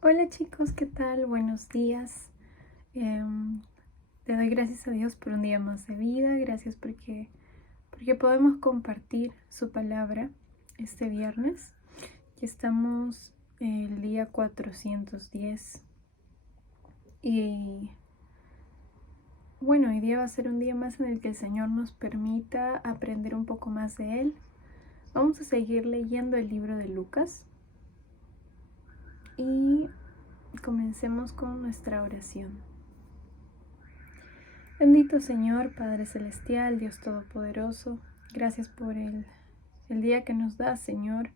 Hola chicos, ¿qué tal? Buenos días. Le doy gracias a Dios por un día más de vida. Gracias porque podemos compartir su palabra este viernes. Ya estamos el día 410. Y bueno, hoy día va a ser un día más en el que el Señor nos permita aprender un poco más de Él. Vamos a seguir leyendo el libro de Lucas. Y comencemos con nuestra oración. Bendito Señor, Padre Celestial, Dios Todopoderoso, gracias por el día que nos das, Señor.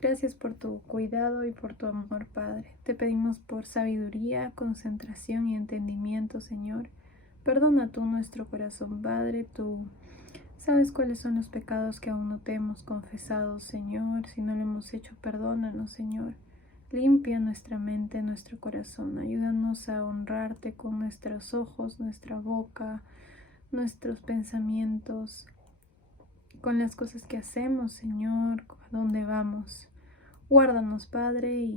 Gracias por tu cuidado y por tu amor, Padre. Te pedimos por sabiduría, concentración y entendimiento, Señor. Perdona tú nuestro corazón, Padre. Tú sabes cuáles son los pecados que aún no te hemos confesado, Señor. Si no lo hemos hecho, perdónanos, Señor. Limpia nuestra mente, nuestro corazón. Ayúdanos a honrarte con nuestros ojos, nuestra boca, nuestros pensamientos, con las cosas que hacemos, Señor, a dónde vamos. Guárdanos, Padre, y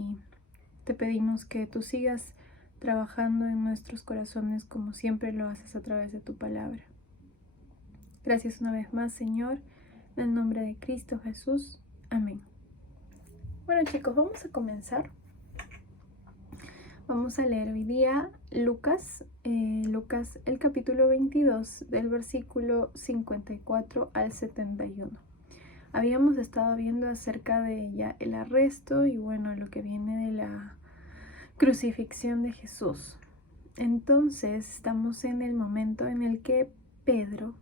te pedimos que tú sigas trabajando en nuestros corazones como siempre lo haces a través de tu palabra. Gracias una vez más, Señor, en el nombre de Cristo Jesús. Amén. Bueno chicos, vamos a comenzar. Vamos a leer hoy día Lucas el capítulo 22 del versículo 54 al 71. Habíamos estado viendo acerca de ya el arresto y bueno, lo que viene de la crucifixión de Jesús. Entonces estamos en el momento en el que Pedro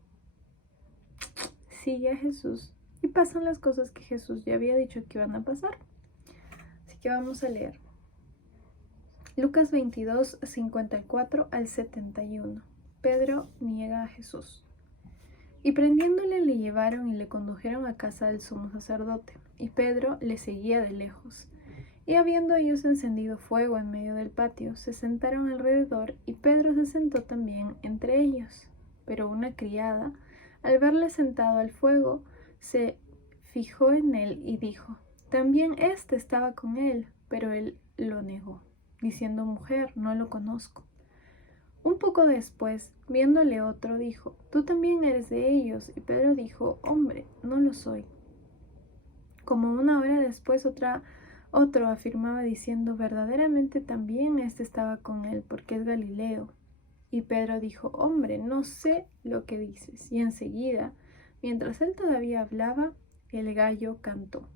sigue a Jesús y pasan las cosas que Jesús ya había dicho que iban a pasar. Así que vamos a leer. Lucas 22, 54 al 71. Pedro niega a Jesús. Y prendiéndole le llevaron y le condujeron a casa del sumo sacerdote, y Pedro le seguía de lejos. Y habiendo ellos encendido fuego en medio del patio, se sentaron alrededor, y Pedro se sentó también entre ellos. Pero una criada, al verle sentado al fuego, se fijó en él y dijo: también éste estaba con él. Pero él lo negó, diciendo: mujer, no lo conozco. Un poco después, viéndole otro, dijo: tú también eres de ellos. Y Pedro dijo: hombre, no lo soy. Como una hora después, otro afirmaba diciendo: verdaderamente también éste estaba con él, porque es Galileo. Y Pedro dijo: hombre, no sé lo que dices. Y enseguida, mientras él todavía hablaba, el gallo cantó.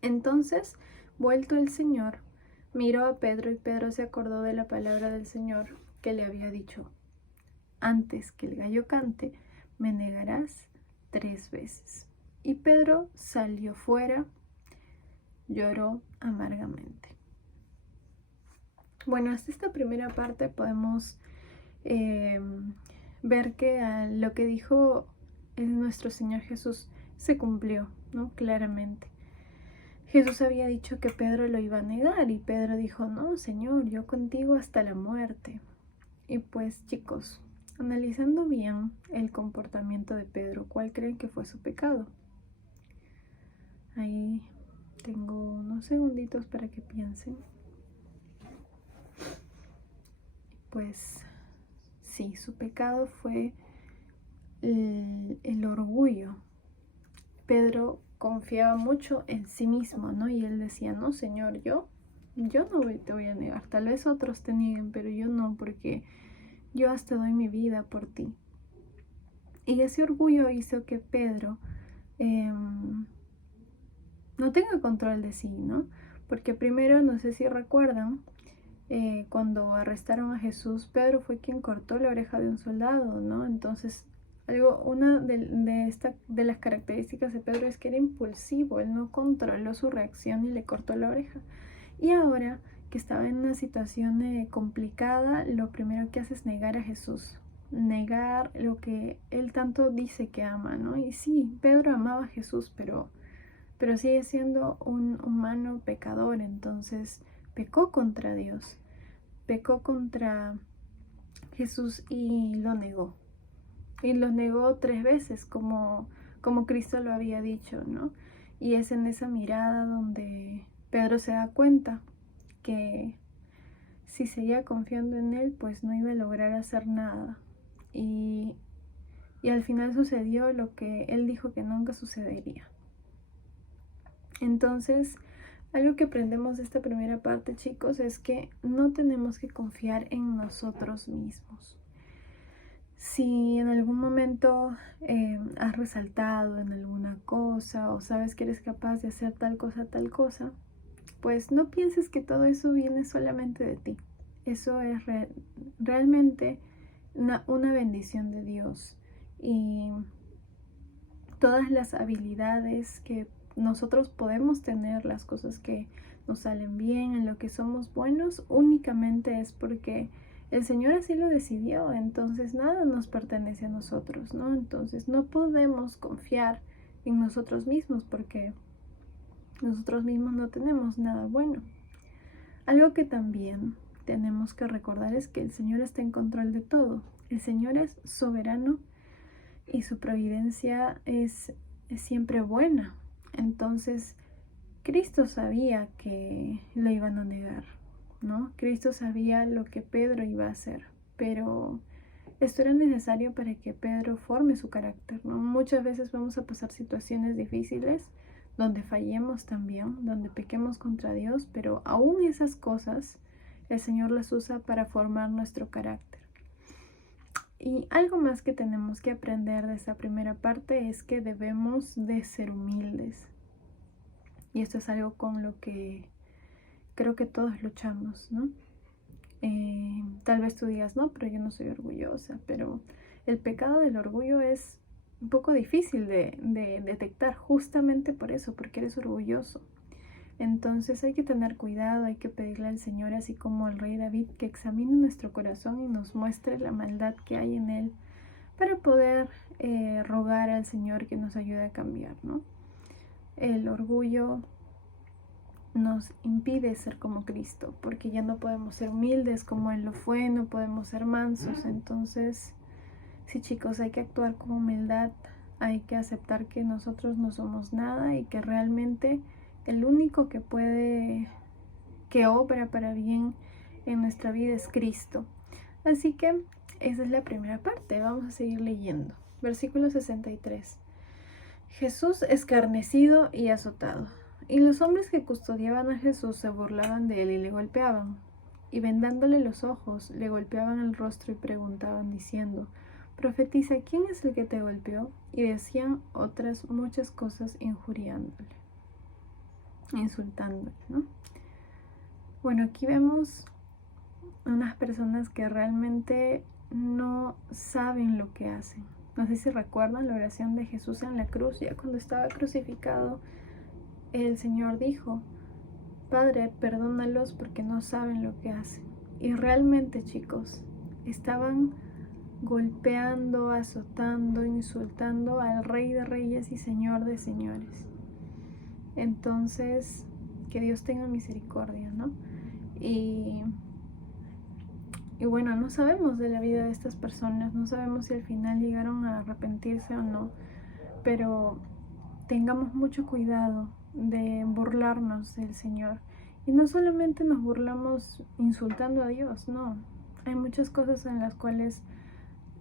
Entonces, vuelto el Señor, miró a Pedro, y Pedro se acordó de la palabra del Señor que le había dicho: antes que el gallo cante, me negarás 3 veces. Y Pedro salió fuera, lloró amargamente. Bueno, hasta esta primera parte podemos ver que lo que dijo nuestro Señor Jesús se cumplió, ¿no? Claramente. Jesús había dicho que Pedro lo iba a negar, y Pedro dijo: no, Señor, yo contigo hasta la muerte. Y pues chicos, analizando bien el comportamiento de Pedro, ¿cuál creen que fue su pecado? Ahí tengo unos segunditos para que piensen. Pues sí, su pecado fue el orgullo. Pedro confiaba mucho en sí mismo, ¿no? Y él decía: no, Señor, yo no te voy a negar. Tal vez otros te nieguen, pero yo no, porque yo hasta doy mi vida por ti. Y ese orgullo hizo que Pedro no tenga control de sí, ¿no? Porque primero, no sé si recuerdan, cuando arrestaron a Jesús, Pedro fue quien cortó la oreja de un soldado, ¿no? Entonces, una de las características de Pedro es que era impulsivo. Él no controló su reacción y le cortó la oreja. Y ahora que estaba en una situación complicada, lo primero que hace es negar a Jesús, negar lo que él tanto dice que ama, ¿no? Y sí, Pedro amaba a Jesús, pero sigue siendo un humano pecador. Entonces pecó contra Dios, pecó contra Jesús y lo negó. Y lo negó 3 veces, como Cristo lo había dicho, ¿no? Y es en esa mirada donde Pedro se da cuenta que si seguía confiando en él, pues no iba a lograr hacer nada. Y al final sucedió lo que él dijo que nunca sucedería. Entonces, algo que aprendemos de esta primera parte, chicos, es que no tenemos que confiar en nosotros mismos. Si en algún momento has resaltado en alguna cosa o sabes que eres capaz de hacer tal cosa, pues no pienses que todo eso viene solamente de ti. Eso es realmente una bendición de Dios. Y todas las habilidades que nosotros podemos tener, las cosas que nos salen bien, en lo que somos buenos, únicamente es porque el Señor así lo decidió. Entonces nada nos pertenece a nosotros, ¿no? Entonces no podemos confiar en nosotros mismos porque nosotros mismos no tenemos nada bueno. Algo que también tenemos que recordar es que el Señor está en control de todo. El Señor es soberano y su providencia es siempre buena. Entonces, Cristo sabía que lo iban a negar, ¿no? Cristo sabía lo que Pedro iba a hacer, pero esto era necesario para que Pedro forme su carácter, ¿no? Muchas veces vamos a pasar situaciones difíciles donde fallemos también, donde pequemos contra Dios, pero aún esas cosas el Señor las usa para formar nuestro carácter. Y algo más que tenemos que aprender de esta primera parte es que debemos de ser humildes. Y esto es algo con lo que creo que todos luchamos, ¿no? Tal vez tú digas, no, pero yo no soy orgullosa, pero el pecado del orgullo es un poco difícil de detectar justamente por eso, porque eres orgulloso. Entonces hay que tener cuidado, hay que pedirle al Señor, así como el rey David, que examine nuestro corazón y nos muestre la maldad que hay en él para poder rogar al Señor que nos ayude a cambiar, ¿no? El orgullo nos impide ser como Cristo, porque ya no podemos ser humildes como Él lo fue, no podemos ser mansos. Entonces, sí, chicos, hay que actuar con humildad, hay que aceptar que nosotros no somos nada y que realmente el único que obra para bien en nuestra vida es Cristo. Así que esa es la primera parte. Vamos a seguir leyendo. Versículo 63. Jesús escarnecido y azotado. Y los hombres que custodiaban a Jesús se burlaban de él y le golpeaban. Y vendándole los ojos, le golpeaban el rostro y preguntaban diciendo: Profetiza, ¿quién es el que te golpeó? Y decían otras muchas cosas injuriándole, insultándole, ¿no? Bueno, aquí vemos unas personas que realmente no saben lo que hacen. No sé si recuerdan la oración de Jesús en la cruz. Ya cuando estaba crucificado, el Señor dijo: Padre, perdónalos porque no saben lo que hacen. Y realmente, chicos, estaban golpeando, azotando, insultando al Rey de Reyes y Señor de Señores. Entonces, que Dios tenga misericordia, ¿no? Y bueno, no sabemos de la vida de estas personas, no sabemos si al final llegaron a arrepentirse o no, pero tengamos mucho cuidado de burlarnos del Señor. Y no solamente nos burlamos insultando a Dios, no. Hay muchas cosas en las cuales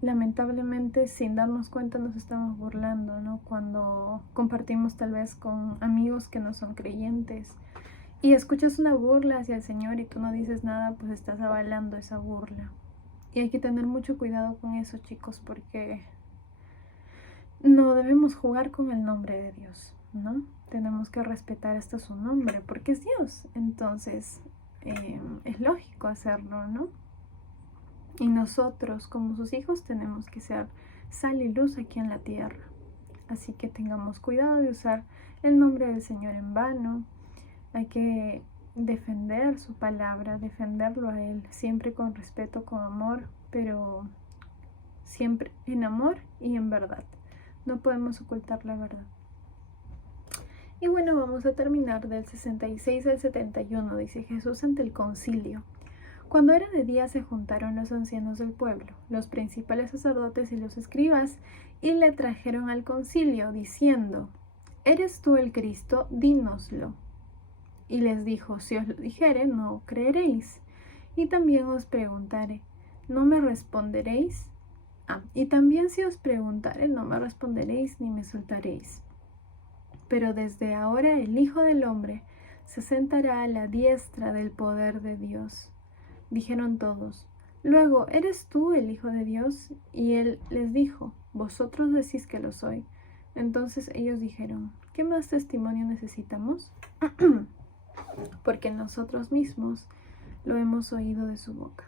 lamentablemente sin darnos cuenta nos estamos burlando, ¿no? Cuando compartimos tal vez con amigos que no son creyentes y escuchas una burla hacia el Señor y tú no dices nada, pues estás avalando esa burla. Y hay que tener mucho cuidado con eso, chicos, porque no debemos jugar con el nombre de Dios, ¿no? Tenemos que respetar hasta su nombre, porque es Dios. Entonces, es lógico hacerlo, ¿no? Y nosotros, como sus hijos, tenemos que ser sal y luz aquí en la tierra. Así que tengamos cuidado de usar el nombre del Señor en vano. Hay que defender su palabra, defenderlo a Él, siempre con respeto, con amor, pero siempre en amor y en verdad. No podemos ocultar la verdad. Y bueno, vamos a terminar del 66 al 71, dice Jesús ante el concilio. Cuando era de día se juntaron los ancianos del pueblo, los principales sacerdotes y los escribas, y le trajeron al concilio, diciendo: ¿Eres tú el Cristo? Dínoslo. Y les dijo: si os lo dijere, no creeréis. Y también os preguntare, ¿no me responderéis? Y también si os preguntare, no me responderéis ni me soltaréis. Pero desde ahora el Hijo del Hombre se sentará a la diestra del poder de Dios. Dijeron todos: luego, ¿eres tú el Hijo de Dios? Y él les dijo: vosotros decís que lo soy. Entonces ellos dijeron: ¿qué más testimonio necesitamos? Porque nosotros mismos lo hemos oído de su boca.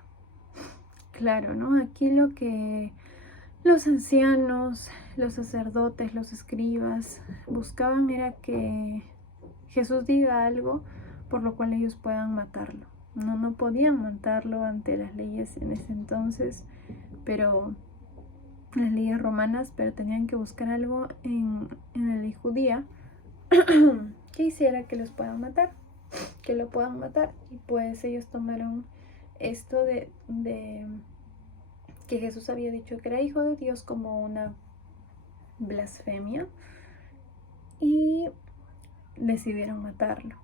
Claro, ¿no? Aquí lo que los ancianos, los sacerdotes, los escribas buscaban era que Jesús diga algo por lo cual ellos puedan matarlo. No podían matarlo ante las leyes en ese entonces, pero las leyes romanas, pero tenían que buscar algo en la ley judía que hiciera que los puedan matar, que lo puedan matar. Y pues ellos tomaron esto de que Jesús había dicho que era Hijo de Dios como una blasfemia y decidieron matarlo.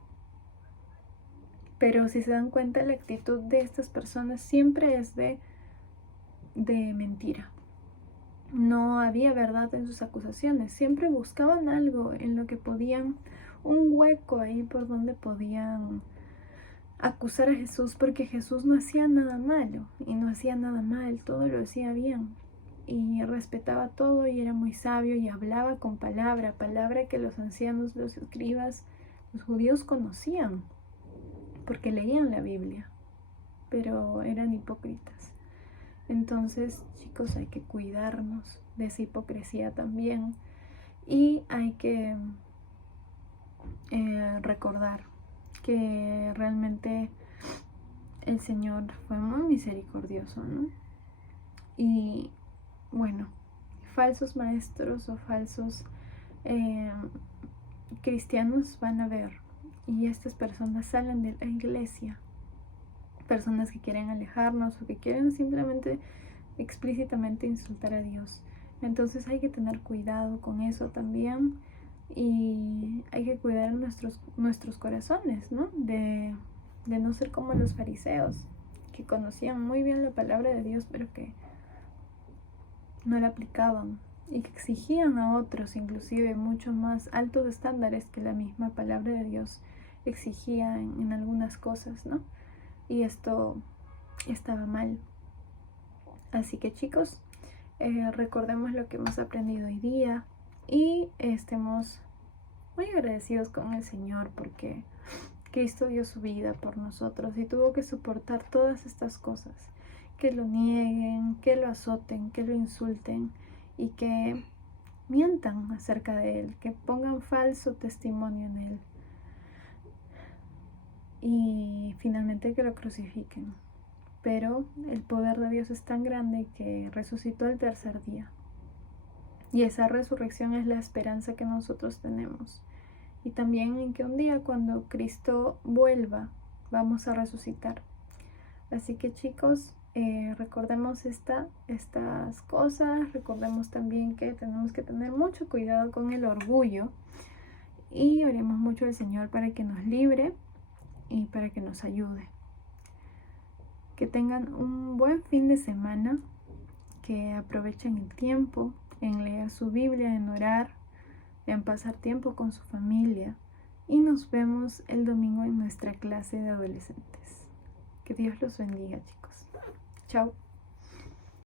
Pero si se dan cuenta, la actitud de estas personas siempre es de mentira. No había verdad en sus acusaciones. Siempre buscaban algo en lo que podían, un hueco ahí por donde podían acusar a Jesús, porque Jesús no hacía nada malo y no hacía nada mal, todo lo hacía bien y respetaba todo y era muy sabio y hablaba con palabra que los ancianos, los escribas, los judíos conocían porque leían la Biblia, pero eran hipócritas. Entonces, chicos, hay que cuidarnos de esa hipocresía también y hay que recordar que realmente el Señor fue muy misericordioso, ¿no? Y bueno, falsos maestros o falsos cristianos van a ver, y estas personas salen de la iglesia, personas que quieren alejarnos o que quieren simplemente explícitamente insultar a Dios. Entonces hay que tener cuidado con eso también y hay que cuidar nuestros corazones, ¿no? De no ser como los fariseos, que conocían muy bien la palabra de Dios pero que no la aplicaban y que exigían a otros inclusive mucho más altos estándares que la misma palabra de Dios exigía en algunas cosas, ¿no? Y esto estaba mal. Así que, chicos, recordemos lo que hemos aprendido hoy día y estemos muy agradecidos con el Señor porque Cristo dio su vida por nosotros y tuvo que soportar todas estas cosas, que lo nieguen, que lo azoten, que lo insulten y que mientan acerca de Él, que pongan falso testimonio en Él y finalmente que lo crucifiquen. Pero el poder de Dios es tan grande que resucitó el tercer día. Y esa resurrección es la esperanza que nosotros tenemos. Y también en que un día cuando Cristo vuelva, vamos a resucitar. Así que, chicos, recordemos estas cosas. Recordemos también que tenemos que tener mucho cuidado con el orgullo. Y oremos mucho al Señor para que nos libre y para que nos ayude. Que tengan un buen fin de semana, que aprovechen el tiempo en leer su Biblia, en orar, en pasar tiempo con su familia y nos vemos el domingo en nuestra clase de adolescentes. Que Dios los bendiga, chicos. Chao.